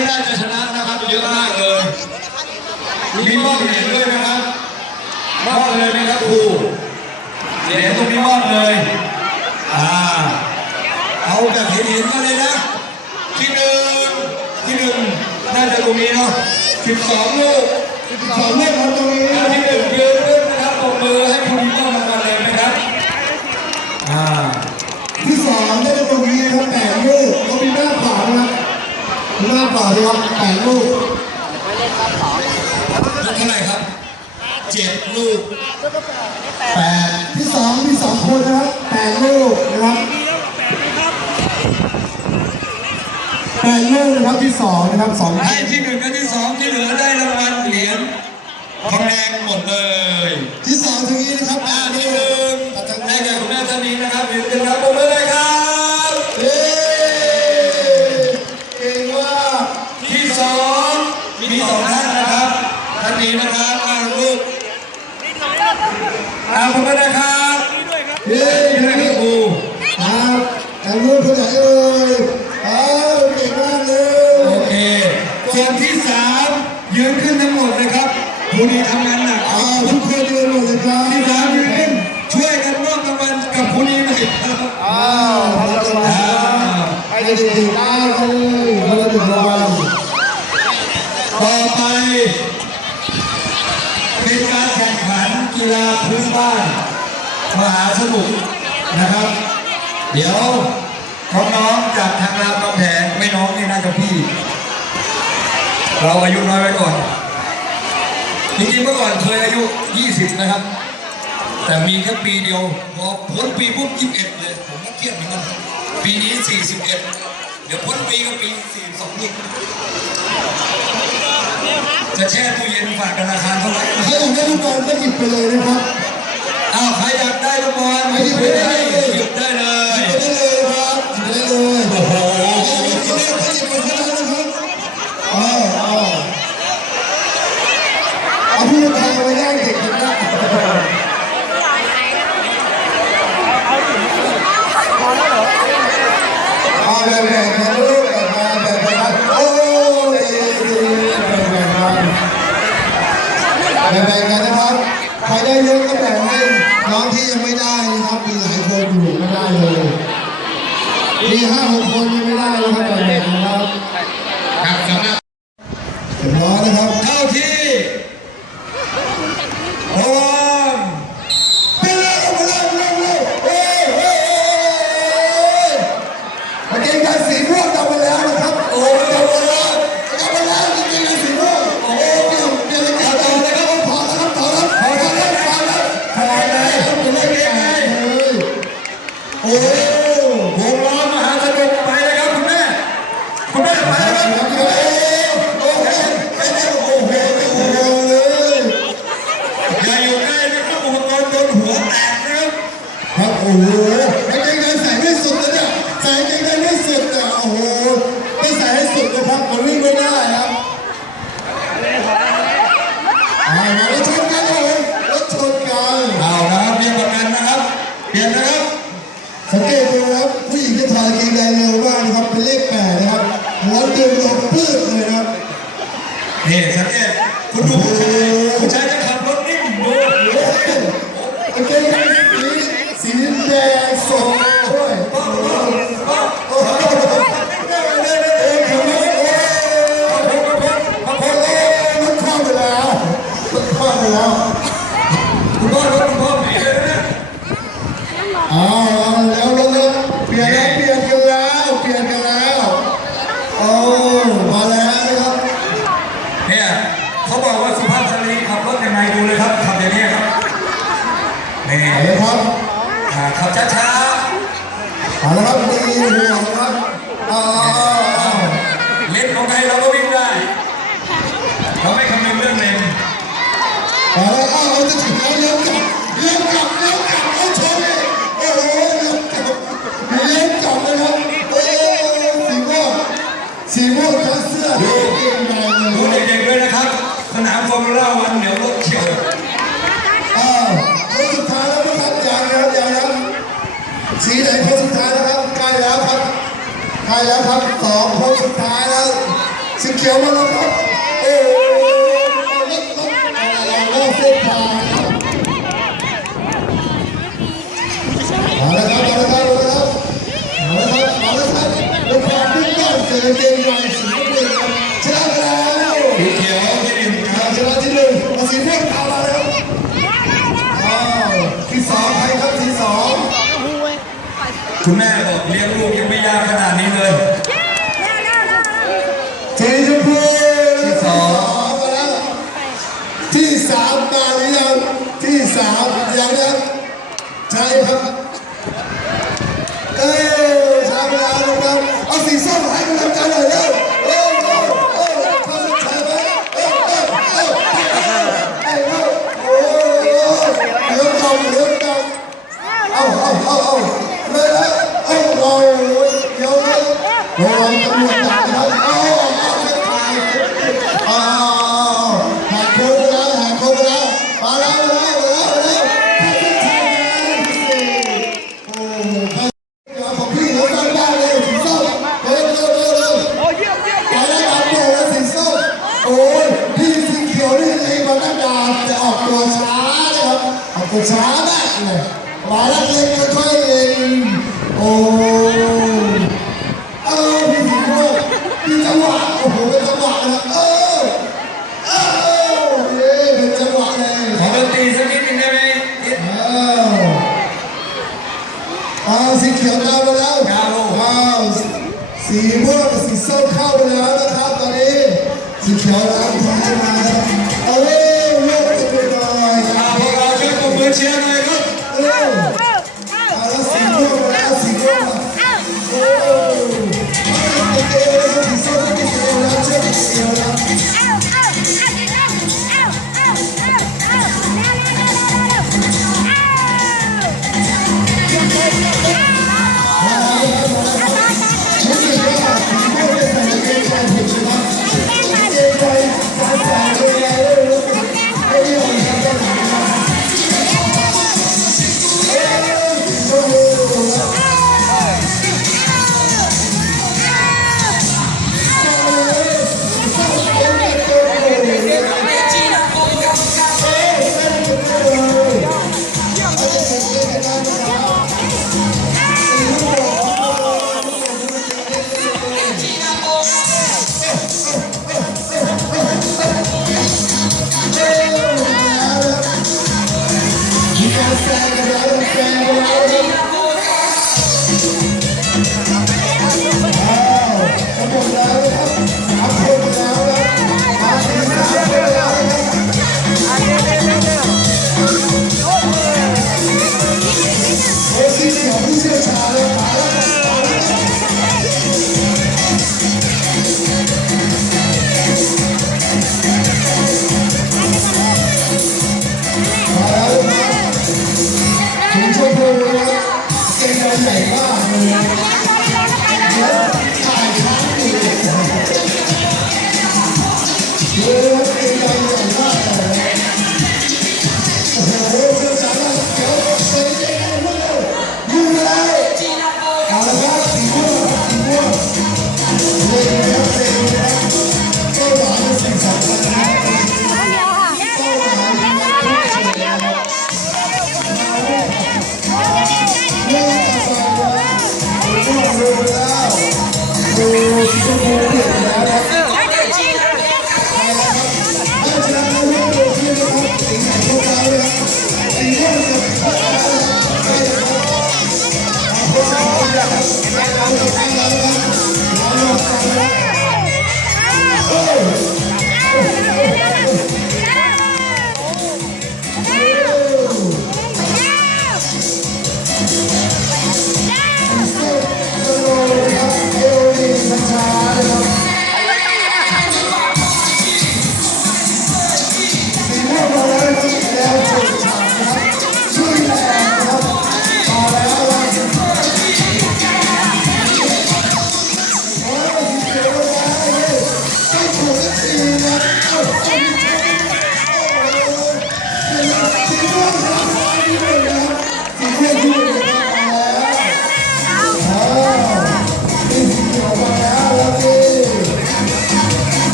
นี้น่าจะชนะนะครับเยอะมากเลย มีมอบเหรียญด้วยนะครับมอบเลยนะครับครูเหรียญตรงนี้มอบเลยอ่าเอาแบบเห็นๆกันเลยนะที่หนึ่งที่หนึ่งน่าจะตรงนี้เนาะ12ลูกสองเลขของตรงนี้อันที่หนึ่งยืนขึ้นนะครับปรบมือให้คุณดีต้องมาเลยนะครับ อ่า ที่สองได้ตรงนี้นะครับแปดลูกเขามีหน้าเปล่านะครับหน้าเปล่านะครับ แปดลูกลูกเท่าไหร่ครับเจ็ดลูกแปดที่สองที่สองคนนะครับแปดลูกนะครับแปดลูกนะครับที่สองนะครับสองที่นึ่งกับที่สองที่เหลือได้รางวัลเหรียญทองแดงหมดเลย ที่สองตรงนี้นะครับแป อ่า ด ที่ ลู หนึ่ ก งได้แก่คุณแม่ท่านนี้นะครับเหรียญเป็นครับปรบมือเลยครับ เย้เก่งมาก ที่สองมีสองท่านนะครับท่านนี้นะครับอ่าลูกอ่าปรบมือเลยครับ เย้นี่นะครับครูครับแต่ลูกคนไหนเอ่ยอ้าวเก่งมากเลยโอเคส่วนที่สามยืนขึ้นทั้งหมดเลยครับผู้นี้ทำงานหนักอ้าวทุกคนยืนหมดเลยครับที่สามยืนขึ้นช่วยกันมอบรางวัลกับผู้นี้หน่อยครับอ้าวพลังงานให้เด็กๆได้เลยพลังงานต่อไปเป็นการแข่งขันกีฬาพื้นบ้านมหาสนุก นะครับ เดี๋ยวน้องจากทางรามคำแหงไม่น้องนี่น่าจะพี่ เราอายุน้อยไว้ก่อน จริงๆเมื่อก่อนเคยอายุ 20 นะครับ แต่มีแค่ปีเดียวพอพ้นปีปุ๊บ21 เลย ผมก็เครียดเหมือนกันปีนี้ 41 เดี๋ยวพ้นปีก็ปี 42อีกจะแช่ตู้เย็นฝากธนาคารเท่าไหร่ใครอยาได้ลูกบอลก็หยิบไปเลยนะครับ อ้าวใครอยากได้ลูกบอลหยิบไปได้เลยหยิบได้เลหยิบไปได้เลยครับหยิบไปได้เลยโอ้โหหยิบไปได้ก็หยิบไปได้นะครับอ้าวอ้าวเอาพี่พาไปย่างเด็กกันนะเอาแบบแบบกันลูกแบบแบบแบบกันโอ้ยแบบแบบกันแบบแบบกันนะครับใครได้เยอะก็แบ่งให้น้อง ที่ยังไม่ได้นะครับมีหลายคนอยู่ไม่ได้เลยมีห้าหกคนยังไม่ได้นะครับแบ่งๆนะครับครับ เขียวมาแล้วครับเอ้เอาแล้วครับเอาล้วครับเอาล้วครับเอาล้วครับเอาล้วครับด้วยความมุ่งมั่นเสียงเกมใหญ่สีน้ำเงินชนะแล้วสีเขียวที่หนึ่งครับชนะที่หนึ่งมาสีม่วงตามมาแล้วอ้าวที่สองใครครับที่สองคุณแม่บอกเลี้ยงลูกยังไม่ยากขนาดนี้เลย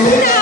ม